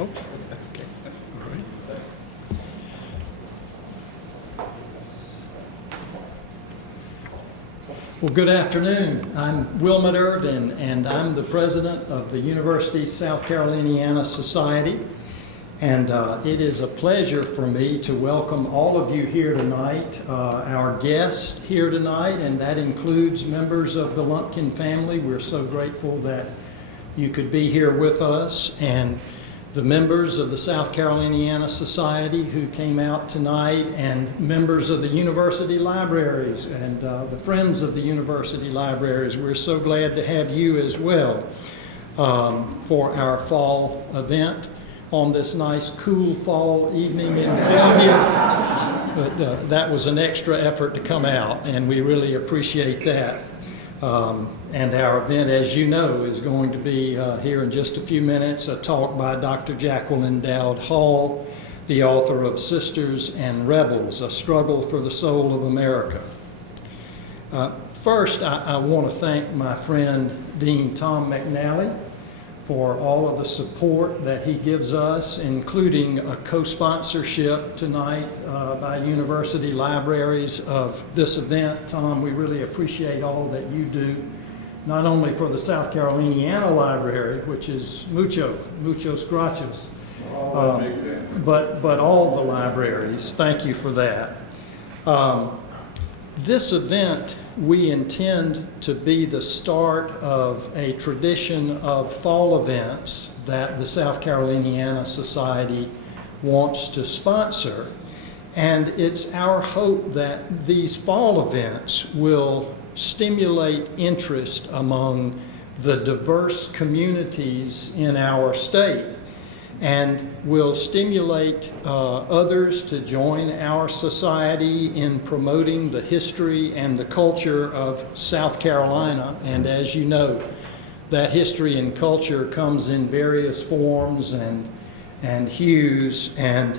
Oh, okay. All right. Well, good afternoon. I'm Wilmot Irvin, and I'm the president of the University South Caroliniana Society. And it is a pleasure for me to welcome all of you here tonight, our guests here tonight, and that includes members of the Lumpkin family. We're so grateful that you could be here with us, and the members of the South Caroliniana Society who came out tonight, and members of the university libraries and the friends of the university libraries. We're so glad to have you as well for our fall event on this nice cool fall evening in Columbia. But that was an extra effort to come out, and we really appreciate that. And our event, as you know, is going to be here in just a few minutes, a talk by Dr. Jacqueline Dowd Hall, the author of Sisters and Rebels, A Struggle for the Soul of America. First, I want to thank my friend, Dean Tom McNally, for all of the support that he gives us, including a co-sponsorship tonight by university libraries of this event. Tom, we really appreciate all that you do, not only for the South Caroliniana Library, which is muchos gracias, but all the libraries. Thank you for that. This event we intend to be the start of a tradition of fall events that the South Caroliniana Society wants to sponsor. And it's our hope that these fall events will stimulate interest among the diverse communities in our state, and will stimulate others to join our society in promoting the history and the culture of South Carolina. And as you know, that history and culture comes in various forms and hues and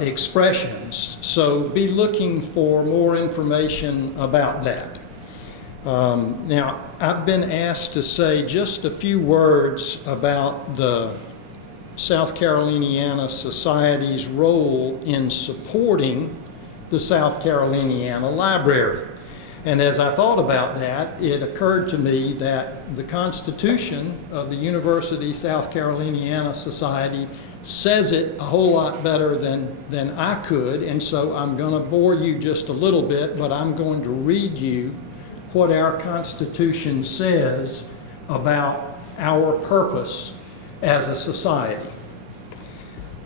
expressions. So be looking for more information about that. Now, I've been asked to say just a few words about the South Caroliniana Society's role in supporting the South Caroliniana Library. And as I thought about that, it occurred to me that the Constitution of the University South Caroliniana Society says it a whole lot better than I could, and so I'm going to bore you just a little bit, but I'm going to read you what our Constitution says about our purpose as a society.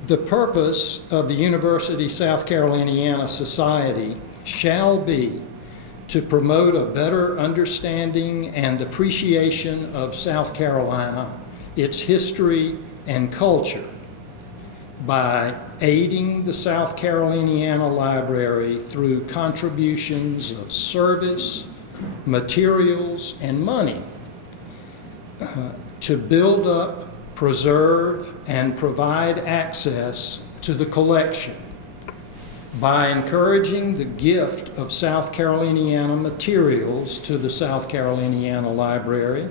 The purpose of the University South Caroliniana Society shall be to promote a better understanding and appreciation of South Carolina, its history and culture, by aiding the South Caroliniana Library through contributions of service, materials, and money to build up, preserve, and provide access to the collection, by encouraging the gift of South Caroliniana materials to the South Caroliniana Library,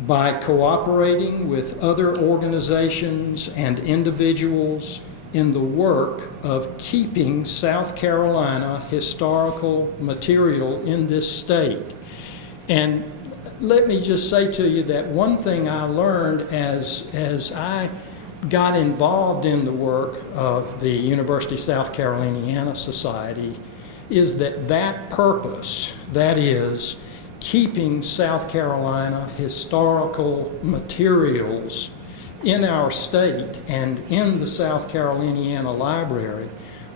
by cooperating with other organizations and individuals in the work of keeping South Carolina historical material in this state. And let me just say to you that one thing I learned as I got involved in the work of the University South Caroliniana Society is that purpose, that is, keeping South Carolina historical materials in our state and in the South Caroliniana Library,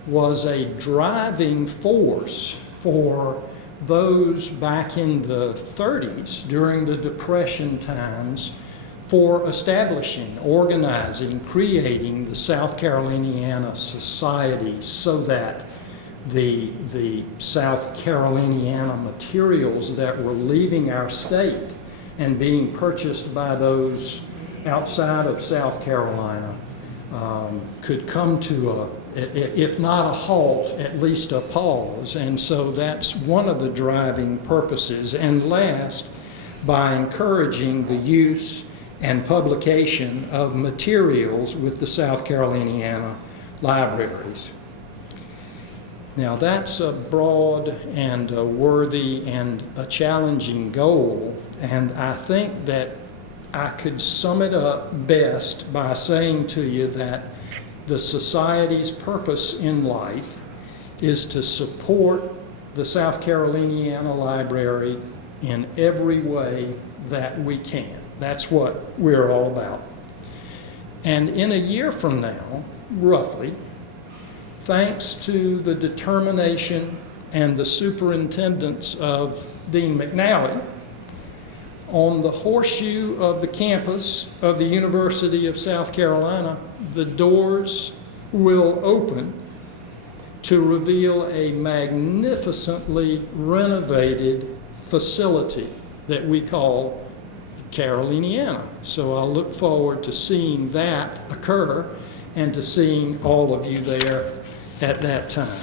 was a driving force for those back in the 30s during the Depression times for establishing, organizing, creating the South Caroliniana Society so that the South Caroliniana materials that were leaving our state and being purchased by those outside of South Carolina could come to if not a halt, at least a pause. And so that's one of the driving purposes. And last, by encouraging the use and publication of materials with the South Caroliniana libraries. Now that's a broad and a worthy and a challenging goal, and I think that I could sum it up best by saying to you that the Society's purpose in life is to support the South Caroliniana Library in every way that we can. That's what we're all about. And in a year from now, roughly, thanks to the determination and the superintendence of Dean McNally, on the horseshoe of the campus of the University of South Carolina, the doors will open to reveal a magnificently renovated facility that we call Caroliniana. So I'll look forward to seeing that occur and to seeing all of you there at that time.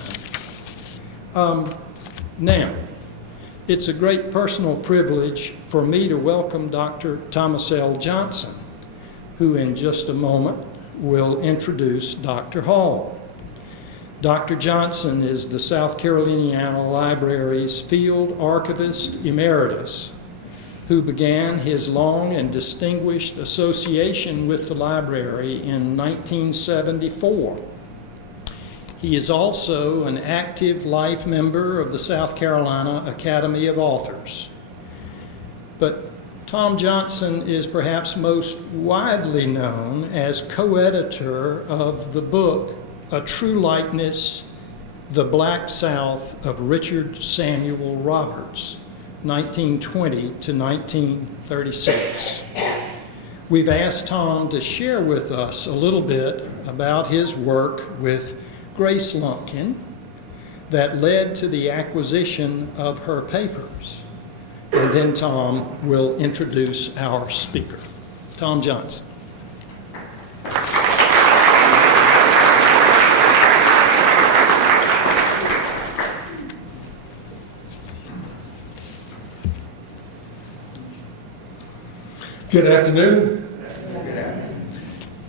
Now, it's a great personal privilege for me to welcome Dr. Thomas L. Johnson, who in just a moment will introduce Dr. Hall. Dr. Johnson is the South Caroliniana Library's Field Archivist Emeritus, who began his long and distinguished association with the library in 1974. He is also an active life member of the South Carolina Academy of Authors. But Tom Johnson is perhaps most widely known as co-editor of the book, A True Likeness, The Black South of Richard Samuel Roberts, 1920 to 1936. We've asked Tom to share with us a little bit about his work with Grace Lumpkin that led to the acquisition of her papers. And then Tom will introduce our speaker. Tom Johnson. Good afternoon.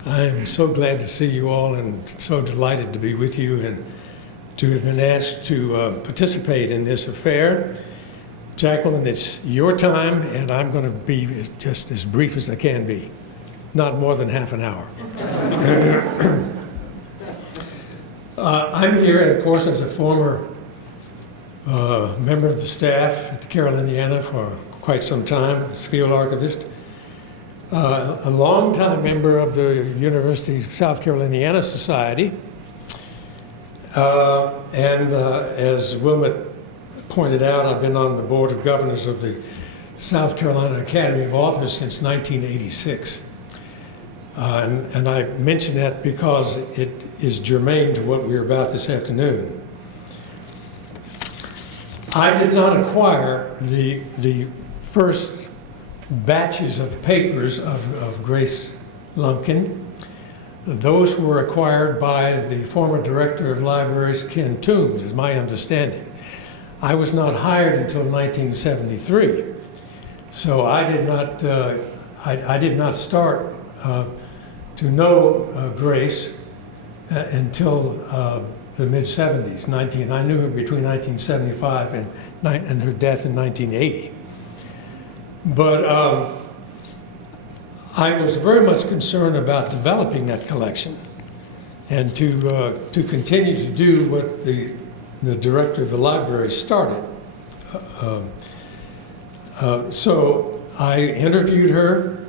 I am so glad to see you all and so delighted to be with you and to have been asked to participate in this affair. Jacqueline, it's your time, and I'm going to be just as brief as I can be, not more than half an hour. I'm here, and of course, as a former member of the staff at the Caroliniana for quite some time as field archivist. A longtime member of the University of South Caroliniana Society, and as Wilmot pointed out, I've been on the Board of Governors of the South Carolina Academy of Authors since 1986. And I mention that because it is germane to what we're about this afternoon. I did not acquire the first batches of papers of Grace Lumpkin. Those were acquired by the former director of libraries, Ken Toombs, is my understanding. I was not hired until 1973, so I did not start to know Grace until the mid-70s. I knew her between 1975 and her death in 1980. But I was very much concerned about developing that collection and to continue to do what the director of the library started. So I interviewed her.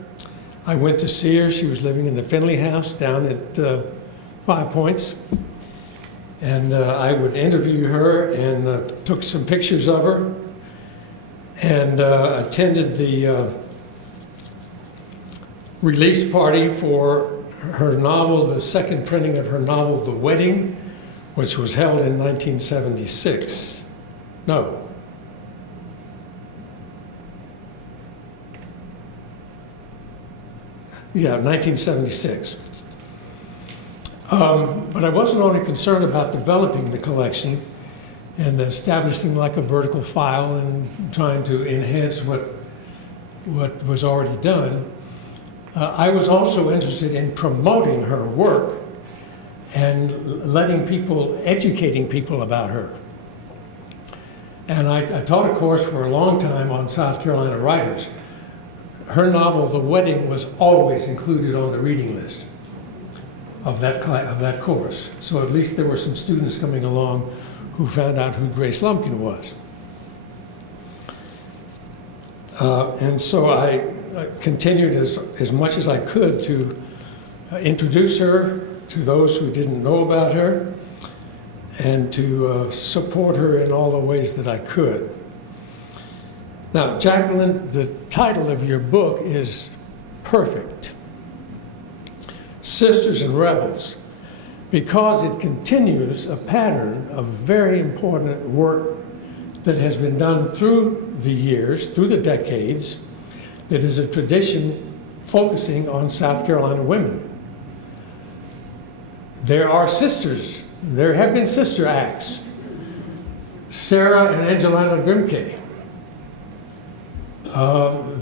I went to see her. She was living in the Finley House down at 5 Points. And I would interview her and took some pictures of her and attended the release party for her novel, the second printing of her novel, The Wedding, which was held in 1976. No. Yeah, 1976. But I wasn't only concerned about developing the collection and establishing like a vertical file and trying to enhance what was already done. I was also interested in promoting her work and educating people about her. And I taught a course for a long time on South Carolina writers. Her novel, The Wedding, was always included on the reading list of that course. So at least there were some students coming along who found out who Grace Lumpkin was. And so I continued as much as I could to introduce her to those who didn't know about her and to support her in all the ways that I could. Now, Jacqueline, the title of your book is perfect. Sisters and Rebels, because it continues a pattern of very important work that has been done through the years, through the decades, that is a tradition focusing on South Carolina women. There are sisters, there have been sister acts. Sarah and Angelina Grimke.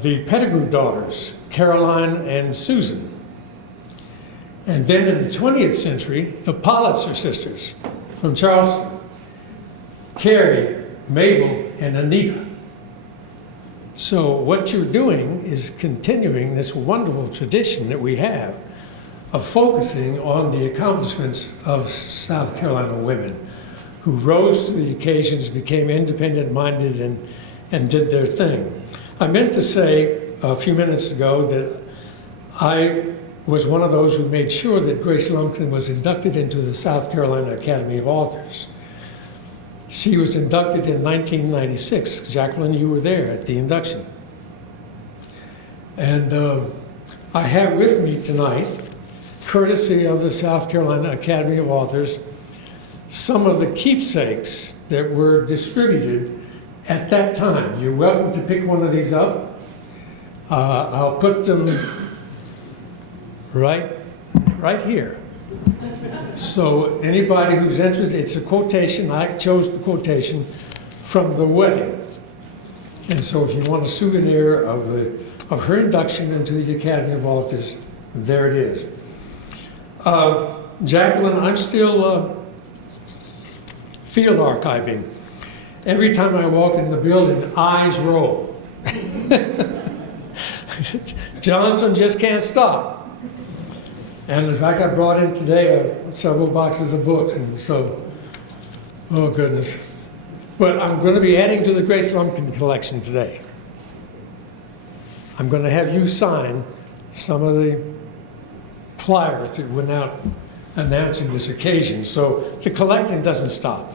The Pettigrew daughters, Caroline and Susan. And then in the 20th century, the Politzer sisters from Charleston, Carrie, Mabel, and Anita. So what you're doing is continuing this wonderful tradition that we have of focusing on the accomplishments of South Carolina women who rose to the occasions, became independent-minded, and did their thing. I meant to say a few minutes ago that I was one of those who made sure that Grace Lumpkin was inducted into the South Carolina Academy of Authors. She was inducted in 1996. Jacqueline, you were there at the induction. And I have with me tonight, courtesy of the South Carolina Academy of Authors, some of the keepsakes that were distributed at that time. You're welcome to pick one of these up. I'll put them right here. So anybody who's interested, it's a quotation. I chose the quotation from The Wedding. And so if you want a souvenir of her induction into the Academy of Authors, there it is. Jacqueline, I'm still field archiving. Every time I walk in the building, eyes roll. Johnson just can't stop. And in fact, I brought in today several boxes of books, and so, oh goodness. But I'm going to be adding to the Grace Lumpkin collection today. I'm going to have you sign some of the flyers that went out announcing this occasion, so the collecting doesn't stop.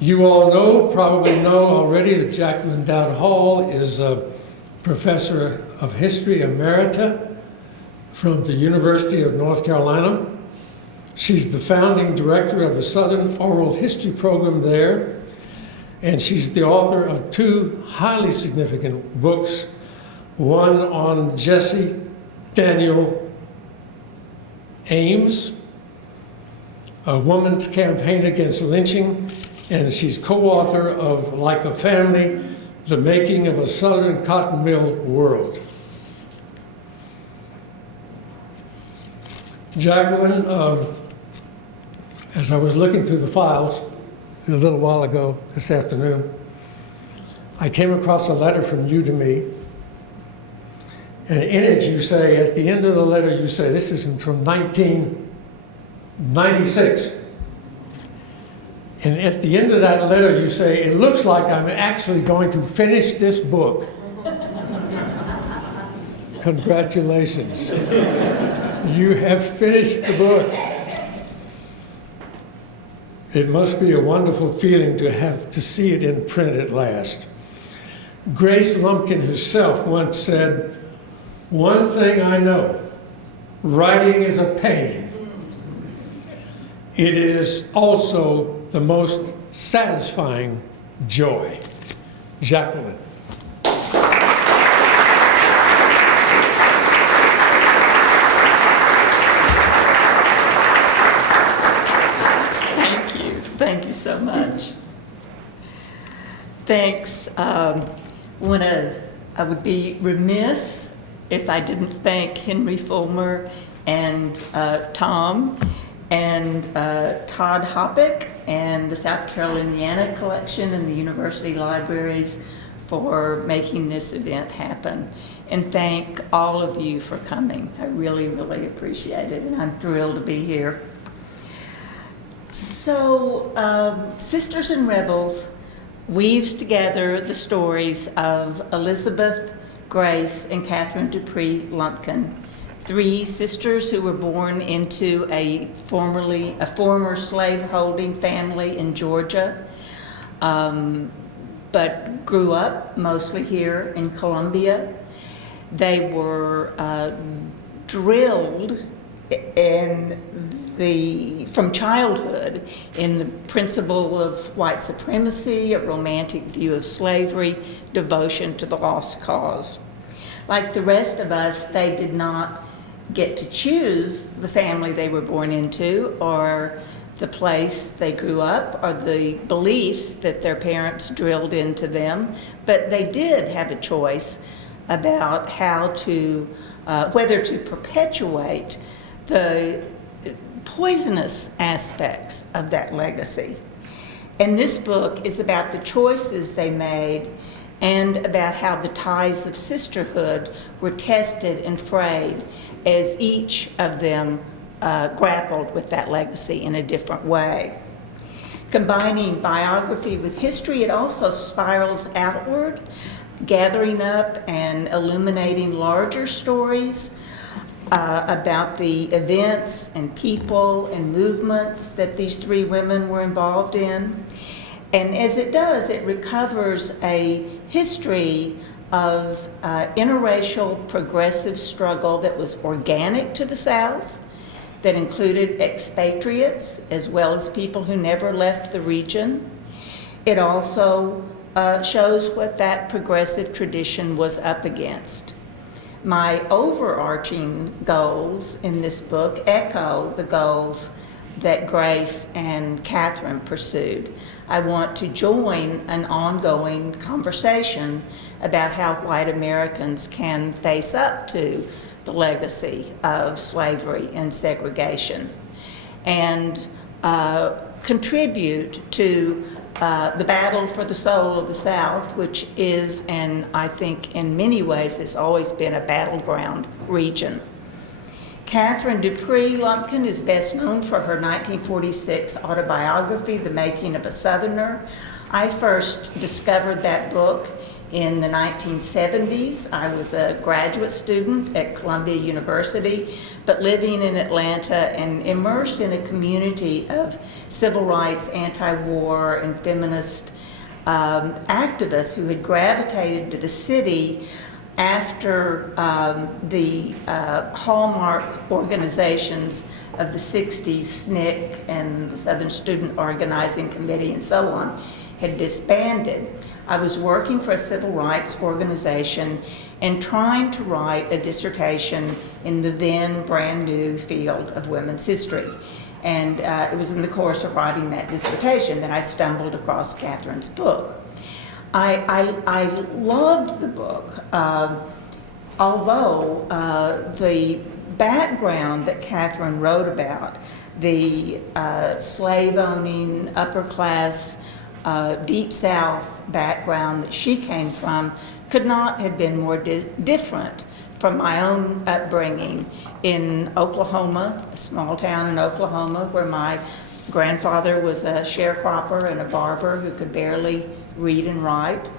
You all probably know already that Jacqueline Dowd Hall is a professor of history emerita from the University of North Carolina. She's the founding director of the Southern Oral History program there, and she's the author of two highly significant books, one on Jesse Daniel Ames, a woman's campaign against lynching, and she's co-author of Like a Family, The Making of a Southern Cotton Mill World. Jacqueline, as I was looking through the files a little while ago this afternoon, I came across a letter from you to me. And in it you say, at the end of the letter, you say, this is from 1996. And at the end of that letter, you say, it looks like I'm actually going to finish this book. Congratulations. You have finished the book. It must be a wonderful feeling to see it in print at last. Grace Lumpkin herself once said, "One thing I know, writing is a pain. It is also the most satisfying joy." Jacqueline. Thank you so much. Thanks. I would be remiss if I didn't thank Henry Fulmer and Tom and Todd Hoppick and the South Caroliniana Collection and the university libraries for making this event happen. And thank all of you for coming. I really, really appreciate it, and I'm thrilled to be here. So, Sisters and Rebels weaves together the stories of Elizabeth, Grace, and Catherine Dupree Lumpkin, three sisters who were born into a former slave-holding family in Georgia, but grew up mostly here in Columbia. They were drilled from childhood in the principle of white supremacy, a romantic view of slavery, devotion to the lost cause. Like the rest of us, they did not get to choose the family they were born into or the place they grew up or the beliefs that their parents drilled into them, but they did have a choice about how to, whether to perpetuate the poisonous aspects of that legacy. And this book is about the choices they made and about how the ties of sisterhood were tested and frayed as each of them grappled with that legacy in a different way. Combining biography with history, it also spirals outward, gathering up and illuminating larger stories about the events and people and movements that these three women were involved in. And as it does, it recovers a history of interracial progressive struggle that was organic to the South, that included expatriates as well as people who never left the region. It also shows what that progressive tradition was up against. My overarching goals in this book echo the goals that Grace and Catherine pursued. I want to join an ongoing conversation about how white Americans can face up to the legacy of slavery and segregation and contribute to the battle for the soul of the South, which is, and I think in many ways has always been, a battleground region. Catherine Dupree Lumpkin is best known for her 1946 autobiography, The Making of a Southerner. I first discovered that book in the 1970s. I was a graduate student at Columbia University, but living in Atlanta and immersed in a community of civil rights, anti-war, and feminist activists who had gravitated to the city after the hallmark organizations of the 60s, SNCC and the Southern Student Organizing Committee and so on, had disbanded. I was working for a civil rights organization and trying to write a dissertation in the then brand new field of women's history. And it was in the course of writing that dissertation that I stumbled across Catherine's book. I loved the book, although the background that Catherine wrote about, the slave-owning, upper-class, Deep South background that she came from could not have been more different from my own upbringing in Oklahoma, a small town in Oklahoma where my grandfather was a sharecropper and a barber who could barely read and write.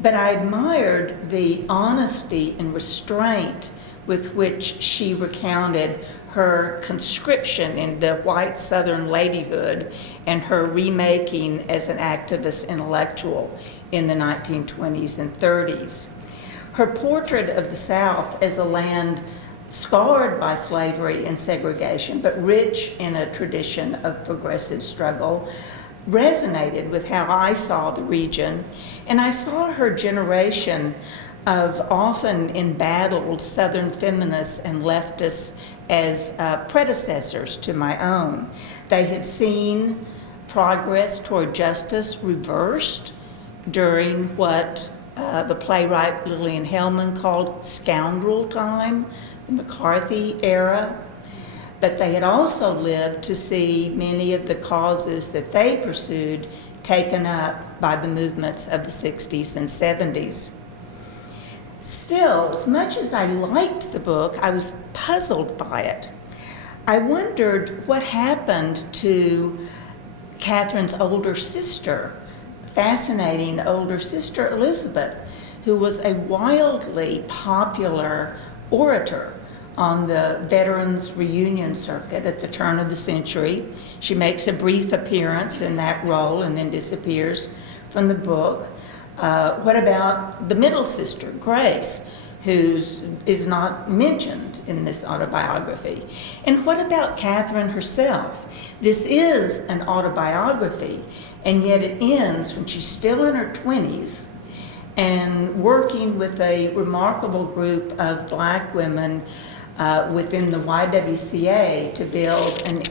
But I admired the honesty and restraint with which she recounted her conscription into white Southern ladyhood and her remaking as an activist intellectual in the 1920s and 30s. Her portrait of the South as a land scarred by slavery and segregation, but rich in a tradition of progressive struggle, resonated with how I saw the region, and I saw her generation of often embattled Southern feminists and leftists as predecessors to my own. They had seen progress toward justice reversed during what the playwright Lillian Hellman called Scoundrel Time, the McCarthy era. But they had also lived to see many of the causes that they pursued taken up by the movements of the 60s and 70s. Still, as much as I liked the book, I was puzzled by it. I wondered what happened to Catherine's older sister, fascinating older sister Elizabeth, who was a wildly popular orator on the Veterans Reunion Circuit at the turn of the century. She makes a brief appearance in that role and then disappears from the book. What about the middle sister, Grace, who is not mentioned in this autobiography? And what about Catherine herself? This is an autobiography, and yet it ends when she's still in her 20s and working with a remarkable group of Black women within the YWCA to build an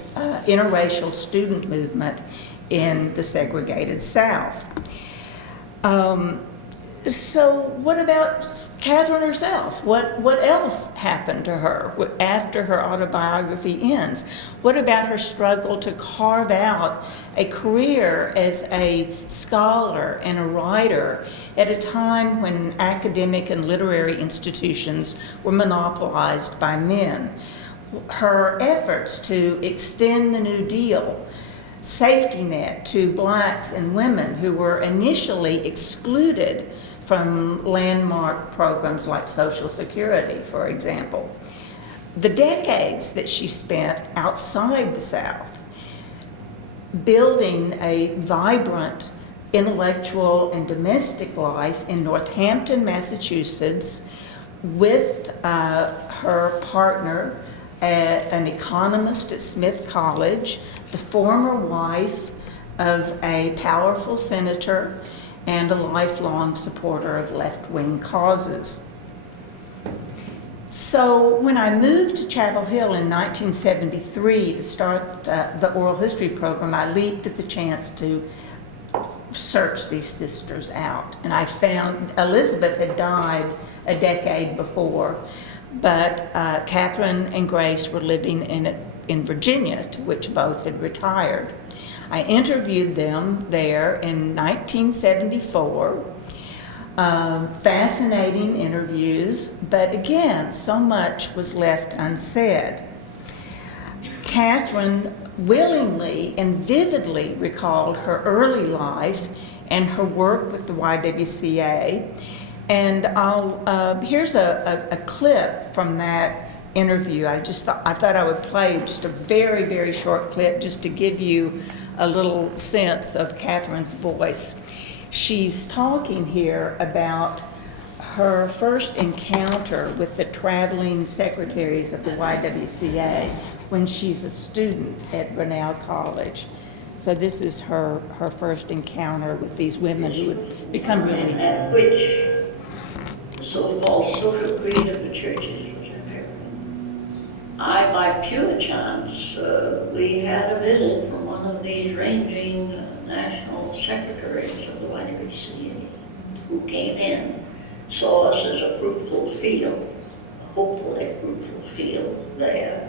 interracial student movement in the segregated South. So what about Catherine herself? What else happened to her after her autobiography ends? What about her struggle to carve out a career as a scholar and a writer at a time when academic and literary institutions were monopolized by men? Her efforts to extend the New Deal safety net to Blacks and women who were initially excluded from landmark programs like Social Security, for example. The decades that she spent outside the South, building a vibrant intellectual and domestic life in Northampton, Massachusetts, with her partner, an economist at Smith College, the former wife of a powerful senator, and a lifelong supporter of left-wing causes. So when I moved to Chapel Hill in 1973 to start the oral history program, I leaped at the chance to search these sisters out. And I found Elizabeth had died a decade before, but Catherine and Grace were living in Virginia, to which both had retired. I interviewed them there in 1974. Fascinating interviews, but again, so much was left unsaid. Catherine willingly and vividly recalled her early life and her work with the YWCA. And here's a clip from that interview. I thought I would play just a very, very short clip just to give you a little sense of Catherine's voice. She's talking here about her first encounter with the traveling secretaries of the YWCA when she's a student at Grinnell College. So this is her first encounter with these women who would become really... At which so-called social creed of the churches was imperative. By pure chance, we had a visit from one of these ranging national secretaries of the YWCA who came in, saw us as a fruitful field, hopefully fruitful field there.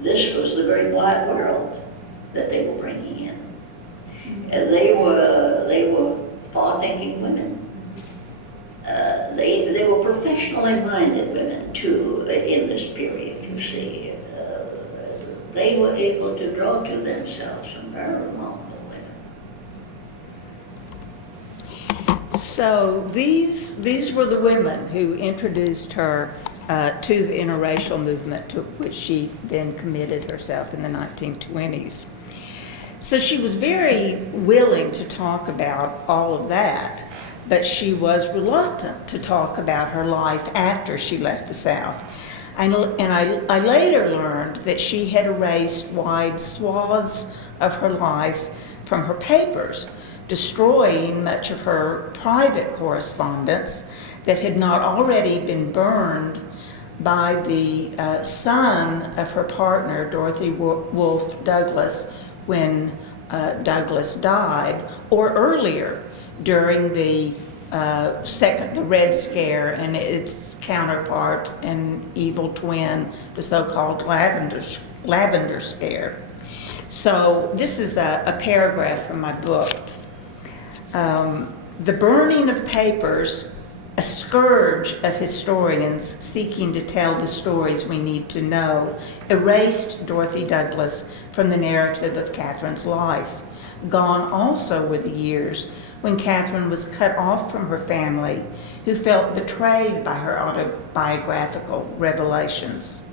This was the great wide world that they were bringing in. And they were far-thinking women. They were professionally minded women too in this period, you see. They were able to draw to themselves some very remarkable women. So these were the women who introduced her to the interracial movement, to which she then committed herself in the 1920s. So she was very willing to talk about all of that, but she was reluctant to talk about her life after she left the South. I later learned that she had erased wide swaths of her life from her papers, destroying much of her private correspondence that had not already been burned by the son of her partner, Dorothy Wolfe Douglas, when Douglas died, or earlier during the Red Scare and its counterpart and evil twin, the so-called Lavender Scare. So this is a paragraph from my book. The burning of papers, a scourge of historians seeking to tell the stories we need to know, erased Dorothy Douglas from the narrative of Catherine's life. Gone also were the years when Catherine was cut off from her family, who felt betrayed by her autobiographical revelations.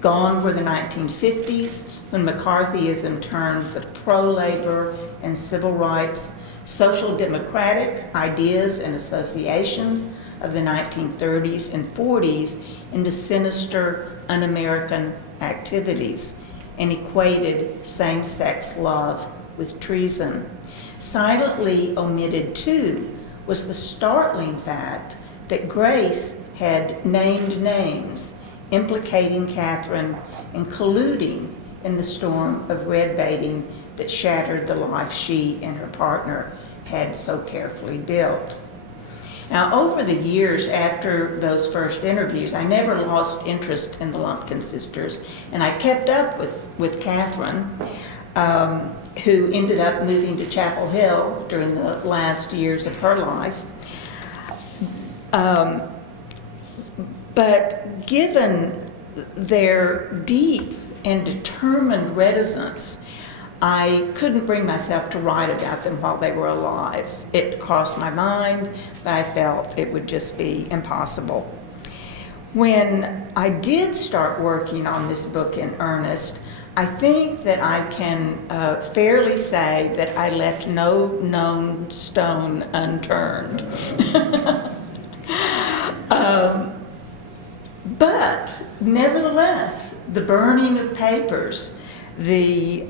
Gone were the 1950s, when McCarthyism turned the pro-labor and civil rights, social democratic ideas and associations of the 1930s and 40s into sinister, un-American activities, and equated same-sex love with treason. Silently omitted, too, was the startling fact that Grace had named names implicating Catherine and colluding in the storm of red baiting that shattered the life she and her partner had so carefully built. Now, over the years after those first interviews, I never lost interest in the Lumpkin sisters, and I kept up with Catherine, who ended up moving to Chapel Hill during the last years of her life. But given their deep and determined reticence, I couldn't bring myself to write about them while they were alive. It crossed my mind, but I felt it would just be impossible. When I did start working on this book in earnest, I think that I can fairly say that I left no known stone unturned. But nevertheless, the burning of papers, the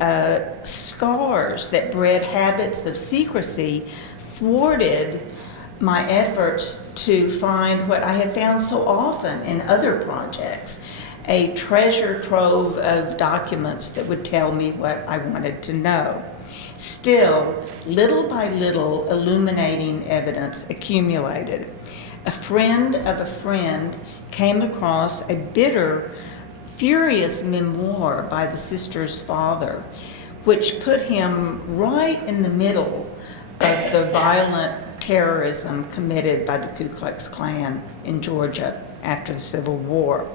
scars that bred habits of secrecy thwarted my efforts to find what I had found so often in other projects, a treasure trove of documents that would tell me what I wanted to know. Still, little by little, illuminating evidence accumulated. A friend of a friend came across a bitter, furious memoir by the sister's father, which put him right in the middle of the violent terrorism committed by the Ku Klux Klan in Georgia after the Civil War.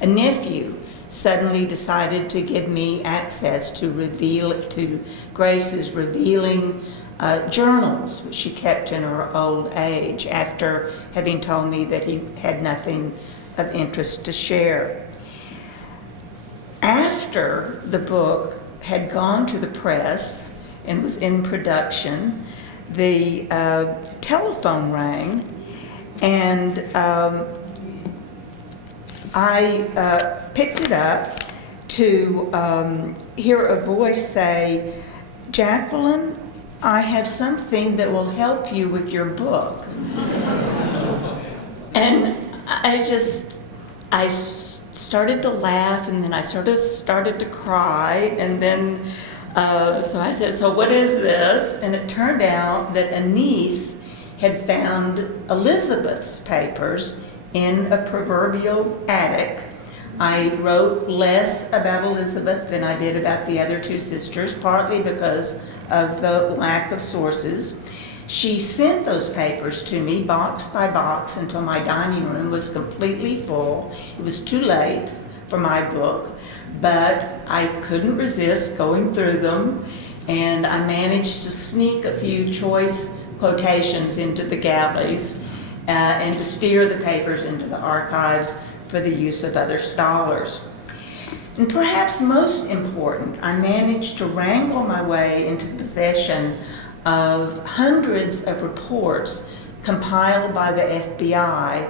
A nephew suddenly decided to give me access to Grace's revealing journals, which she kept in her old age, after having told me that he had nothing of interest to share. After the book had gone to the press and was in production, the telephone rang, and I picked it up to hear a voice say, "Jacqueline, I have something that will help you with your book." And I started to laugh, and then I started to cry, and then so I said, "So what is this?" And it turned out that a niece had found Elizabeth's papers in a proverbial attic. I wrote less about Elizabeth than I did about the other two sisters, partly because of the lack of sources. She sent those papers to me box by box until my dining room was completely full. It was too late for my book, but I couldn't resist going through them, and I managed to sneak a few choice quotations into the galleys and to steer the papers into the archives for the use of other scholars. And perhaps most important, I managed to wrangle my way into possession of hundreds of reports compiled by the FBI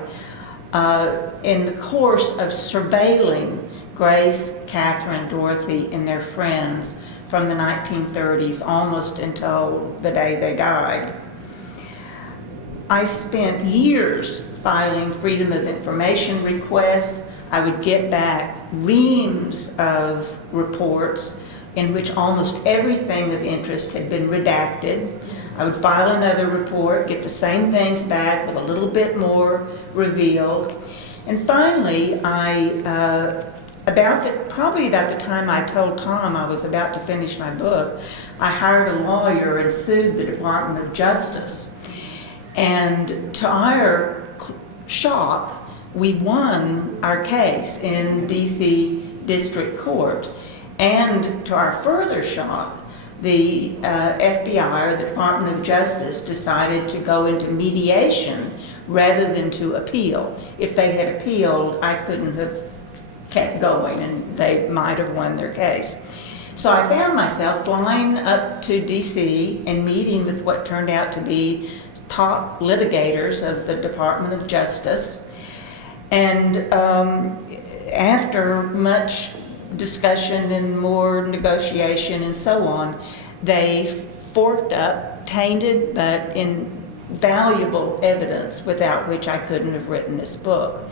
in the course of surveilling Grace, Catherine, Dorothy, and their friends from the 1930s almost until the day they died. I spent years filing Freedom of Information requests. I would get back reams of reports in which almost everything of interest had been redacted. I would file another report, get the same things back with a little bit more revealed. And finally, probably about the time I told Tom I was about to finish my book, I hired a lawyer and sued the Department of Justice. And to our shock, we won our case in DC District Court. And to our further shock, the FBI, or the Department of Justice, decided to go into mediation rather than to appeal. If they had appealed, I couldn't have kept going, and they might have won their case. So I found myself flying up to DC and meeting with what turned out to be top litigators of the Department of Justice. And after much discussion and more negotiation and so on, they forked up tainted but invaluable evidence without which I couldn't have written this book.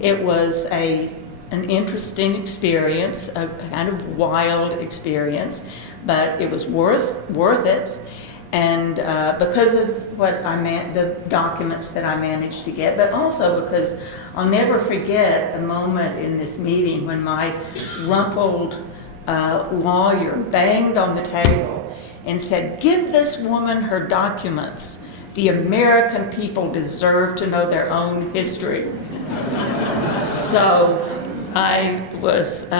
It was an interesting experience, a kind of wild experience, but it was worth it. And because of what the documents that I managed to get, but also because I'll never forget a moment in this meeting when my rumpled lawyer banged on the table and said, "Give this woman her documents. The American people deserve to know their own history." So I was,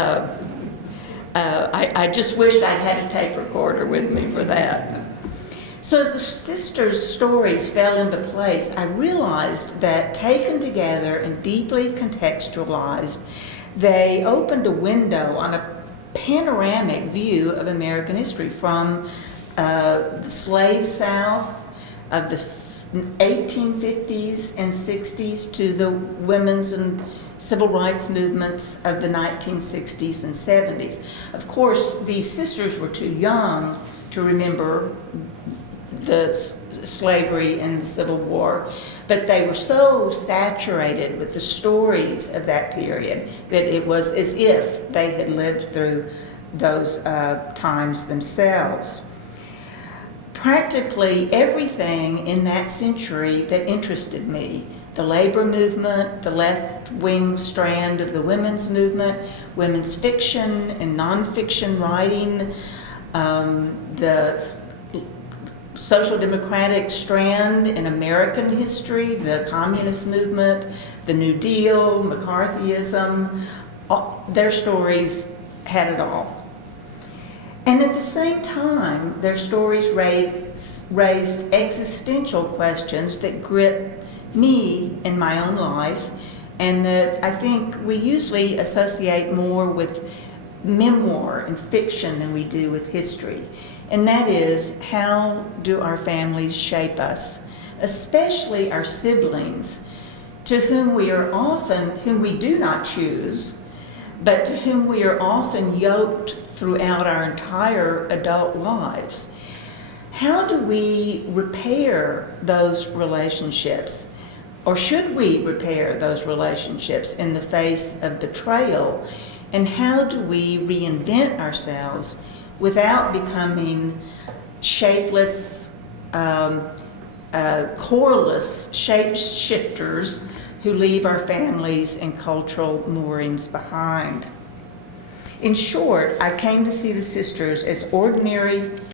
I just wished I'd had a tape recorder with me for that. So as the sisters' stories fell into place, I realized that taken together and deeply contextualized, they opened a window on a panoramic view of American history, from the slave South of the 1850s and 60s to the women's and civil rights movements of the 1960s and 70s. Of course, these sisters were too young to remember the slavery and the Civil War, but they were so saturated with the stories of that period that it was as if they had lived through those times themselves. Practically everything in that century that interested me, the labor movement, the left-wing strand of the women's movement, women's fiction and nonfiction writing, the social democratic strand in American history, the communist movement, the New Deal, McCarthyism, their stories had it all. And at the same time, their stories raised existential questions that grip me in my own life, and that I think we usually associate more with memoir and fiction than we do with history. And that is, how do our families shape us, especially our siblings, to whom we do not choose, but to whom we are often yoked throughout our entire adult lives. How do we repair those relationships? Or should we repair those relationships in the face of betrayal? And how do we reinvent ourselves without becoming shapeless, coreless shapeshifters who leave our families and cultural moorings behind? In short, I came to see the sisters as ordinary